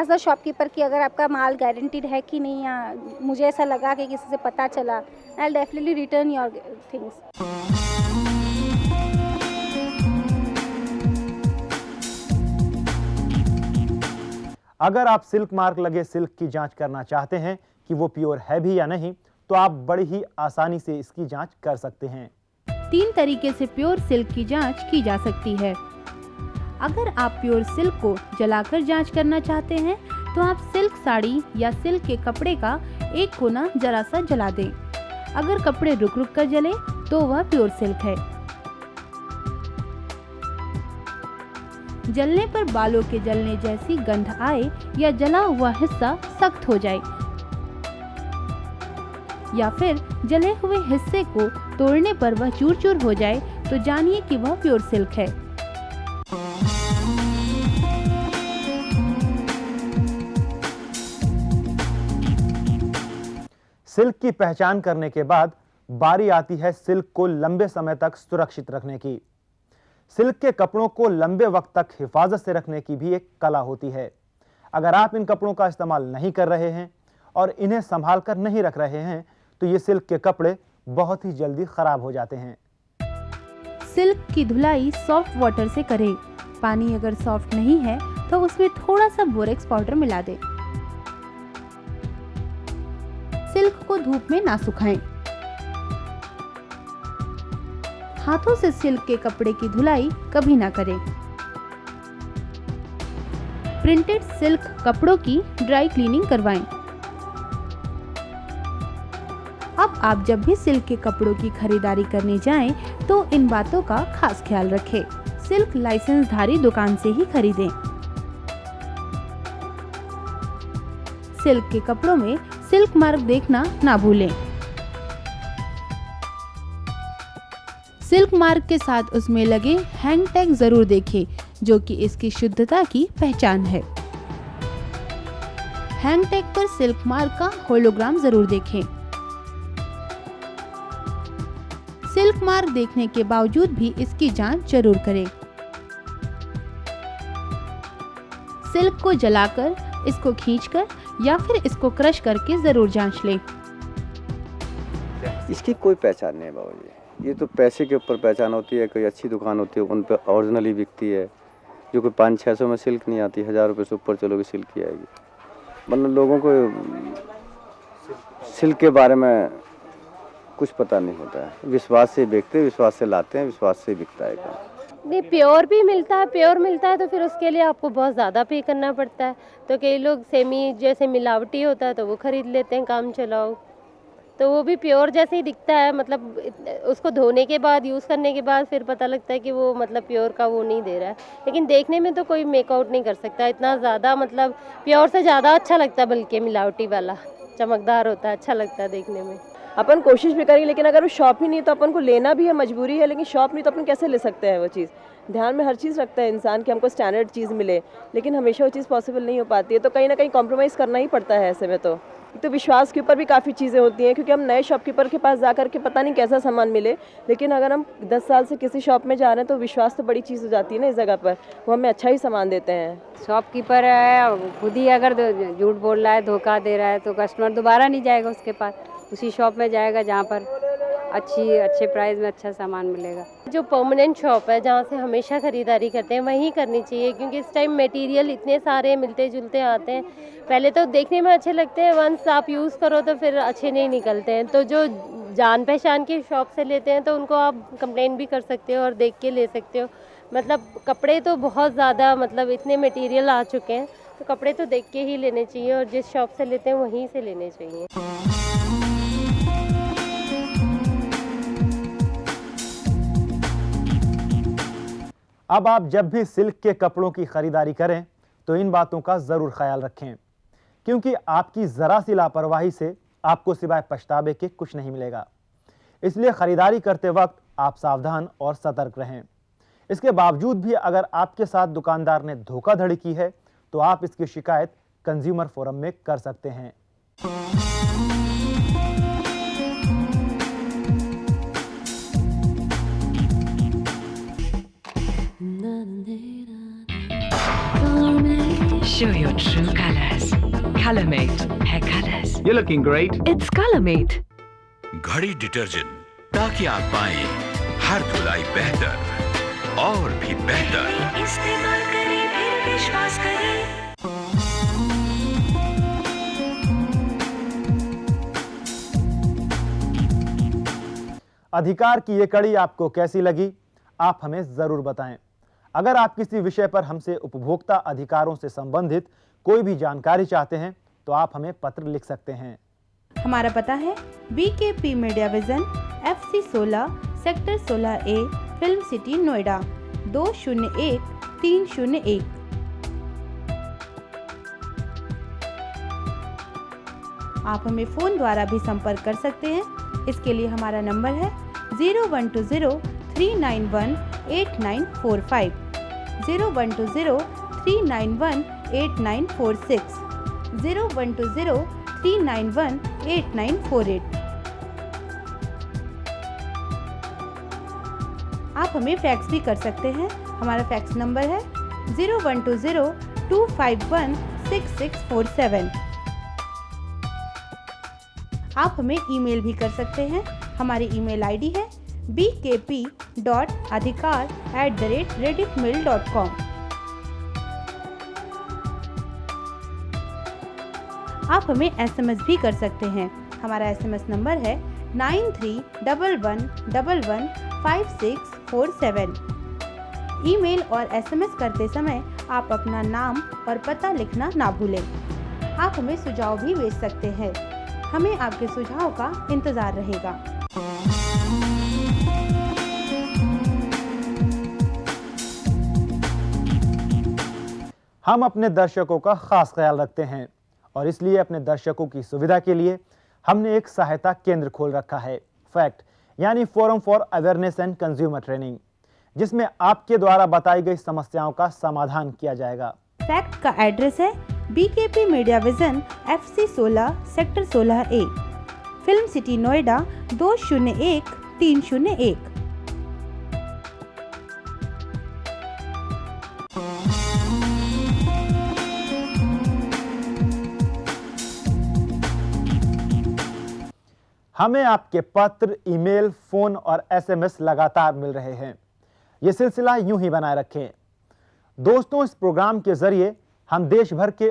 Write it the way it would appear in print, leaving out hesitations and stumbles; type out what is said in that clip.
As a shopkeeper कि अगर आपका माल गारंटीड है कि नहीं, या मुझे ऐसा लगा कि किसी से पता चला, I will definitely return your things. अगर आप सिल्क मार्क लगे सिल्क की जांच करना चाहते हैं कि वो प्योर है भी या नहीं, तो आप बड़ी ही आसानी से इसकी जांच कर सकते हैं। 3 तरीके से प्योर सिल्क की जांच की जा सकती है। अगर आप प्योर सिल्क को जलाकर जांच करना चाहते हैं तो आप सिल्क साड़ी या सिल्क के कपड़े का एक कोना जरा सा जला दें। अगर कपड़े रुक रुक कर जले तो वह प्योर सिल्क है। जलने पर बालों के जलने जैसी गंध आए या जला हुआ हिस्सा सख्त हो जाए या फिर जले हुए हिस्से को तोड़ने पर वह चूर चूर हो जाए तो जानिए कि वह प्योर सिल्क है। सिल्क की पहचान करने के बाद बारी आती है सिल्क को लंबे समय तक सुरक्षित रखने की। सिल्क के कपड़ों को लंबे वक्त तक हिफाजत से रखने की भी एक कला होती है। अगर आप इन कपड़ों का इस्तेमाल नहीं कर रहे हैं और इन्हें संभाल कर नहीं रख रहे हैं तो ये सिल्क के कपड़े बहुत ही जल्दी खराब हो जाते हैं। सिल्क की धुलाई सॉफ्ट वाटर से करें। पानी अगर सॉफ्ट नहीं है तो उसमें थोड़ा सा बोरेक्स पाउडर मिला दें। सिल्क को धूप में ना सुखाएं। हाथों से सिल्क के कपड़े की धुलाई कभी ना करें। प्रिंटेड सिल्क कपड़ों की ड्राई क्लीनिंग करवाएं। अब आप जब भी सिल्क के कपड़ों की खरीदारी करने जाएं तो इन बातों का खास ख्याल रखें। सिल्क लाइसेंसधारी दुकान से ही खरीदें। सिल्क के कपड़ों में सिल्क मार्क देखना ना भूलें। सिल्क मार्क के साथ उसमें लगे हैंग टैग जरूर देखें, जो कि इसकी शुद्धता की पहचान है। हैंग टैग पर सिल्क मार्क का होलोग्राम जरूर देखें। सिल्क मार्क देखने के बावजूद भी इसकी जांच जरूर करें। सिल्क को जलाकर, इसको खींचकर या फिर इसको क्रश करके जरूर जांच लें। इसकी कोई पहचान नहीं है बाबूजी। ये तो पैसे के ऊपर पहचान होती है। कोई अच्छी दुकान होती है उन पे ओरिजिनली बिकती है, जो कोई 500-600 में सिल्क नहीं आती, 1000 रुपये से ऊपर चलोगे सिल्क की आएगी। मतलब लोगों को सिल्क के बारे में कुछ पता नहीं होता है। विश्वास से बेचते हैं, विश्वास से लाते हैं, विश्वास से बिकता है काम। नहीं, प्योर भी मिलता है। प्योर मिलता है तो फिर उसके लिए आपको बहुत ज़्यादा पे करना पड़ता है। तो कई लोग सेमी जैसे मिलावटी होता है तो वो ख़रीद लेते हैं काम चलाओ, तो वो भी प्योर जैसे ही दिखता है। मतलब उसको धोने के बाद, यूज़ करने के बाद फिर पता लगता है कि वो मतलब प्योर का वो नहीं दे रहा है। लेकिन देखने में तो कोई मेकआउट नहीं कर सकता इतना ज़्यादा। मतलब प्योर से ज़्यादा अच्छा लगता है, बल्कि मिलावटी वाला चमकदार होता है, अच्छा लगता है देखने में। अपन कोशिश भी करेंगे, लेकिन अगर वो शॉप ही नहीं तो अपन को लेना भी है, मजबूरी है। लेकिन शॉप नहीं तो अपन कैसे ले सकते हैं वो चीज़। ध्यान में हर चीज़ रखता है इंसान कि हमको स्टैंडर्ड चीज़ मिले, लेकिन हमेशा वो चीज़ पॉसिबल नहीं हो पाती है। तो कहीं ना कहीं कॉम्प्रोमाइज़ करना ही पड़ता है ऐसे में। तो विश्वास के ऊपर भी काफ़ी चीज़ें होती हैं, क्योंकि हम नए शॉपकीपर के पास जा कर के पता नहीं कैसा सामान मिले, लेकिन अगर हम 10 साल से किसी शॉप में जा रहे हैं तो विश्वास तो बड़ी चीज़ हो जाती है ना इस जगह पर। वो हमें अच्छा ही सामान देते हैं। शॉपकीपर है खुद ही अगर झूठ बोल रहा है, धोखा दे रहा है, तो कस्टमर दोबारा नहीं जाएगा उसके पास। उसी शॉप में जाएगा जहाँ पर अच्छे प्राइस में अच्छा सामान मिलेगा। जो परमानेंट शॉप है जहाँ से हमेशा ख़रीदारी करते हैं वहीं करनी चाहिए, क्योंकि इस टाइम मटेरियल इतने सारे मिलते जुलते आते हैं। पहले तो देखने में अच्छे लगते हैं, वंस आप यूज़ करो तो फिर अच्छे नहीं निकलते हैं। तो जो जान पहचान की शॉप से लेते हैं तो उनको आप कंप्लेंट भी कर सकते हो और देख के ले सकते हो। मतलब कपड़े तो बहुत ज़्यादा, मतलब इतने मटेरियल आ चुके हैं, तो कपड़े तो देख के ही लेने चाहिए और जिस शॉप से लेते हैं वहीं से लेने चाहिए। अब आप जब भी सिल्क के कपड़ों की खरीदारी करें तो इन बातों का जरूर ख्याल रखें, क्योंकि आपकी जरा सी लापरवाही से आपको सिवाय पछतावे के कुछ नहीं मिलेगा। इसलिए खरीदारी करते वक्त आप सावधान और सतर्क रहें। इसके बावजूद भी अगर आपके साथ दुकानदार ने धोखाधड़ी की है तो आप इसकी शिकायत कंज्यूमर फोरम में कर सकते हैं। Show your true colors. ColorMate hair colors. You're looking great. It's ColorMate. घड़ी डिटर्जेंट, ताकि आप पाएं हर धुलाई बेहतर और भी बेहतर। इस्तेमाल करें फिर विश्वास करें। अधिकार की ये कड़ी आपको कैसी लगी, आप हमें जरूर बताएं। अगर आप किसी विषय पर हमसे उपभोक्ता अधिकारों से संबंधित कोई भी जानकारी चाहते हैं तो आप हमें पत्र लिख सकते हैं। हमारा पता है BKP media vision, FC 16, sector 16A, film city, Noida 201301। आप हमें फ़ोन द्वारा भी संपर्क कर सकते हैं। इसके लिए हमारा नंबर है 0120-391-8945, 0120-391-8946, 0120-391-8948। आप हमें फैक्स भी कर सकते हैं। हमारा फैक्स नंबर है 0120-251-6647। आप हमें ईमेल भी कर सकते हैं। हमारी ईमेल आईडी है bkp.adhikar@rediffmail.com। आप हमें SMS भी कर सकते हैं। हमारा SMS नंबर है 9311115647। ईमेल और SMS करते समय आप अपना नाम और पता लिखना ना भूलें। आप हमें सुझाव भी भेज सकते हैं। हमें आपके सुझाव का इंतजार रहेगा। हम अपने दर्शकों का खास ख्याल रखते हैं और इसलिए अपने दर्शकों की सुविधा के लिए हमने एक सहायता केंद्र खोल रखा है, फैक्ट यानी forum for awareness and consumer training, जिसमें आपके द्वारा बताई गई समस्याओं का समाधान किया जाएगा। फैक्ट का एड्रेस है BKP media vision, FC 16, sector 16A, film city, Noida 201301। हमें आपके पत्र, ईमेल, फोन और SMS लगातार मिल रहे हैं। ये सिलसिला यूं ही बनाए रखें। दोस्तों, इस प्रोग्राम के जरिए हम देश भर के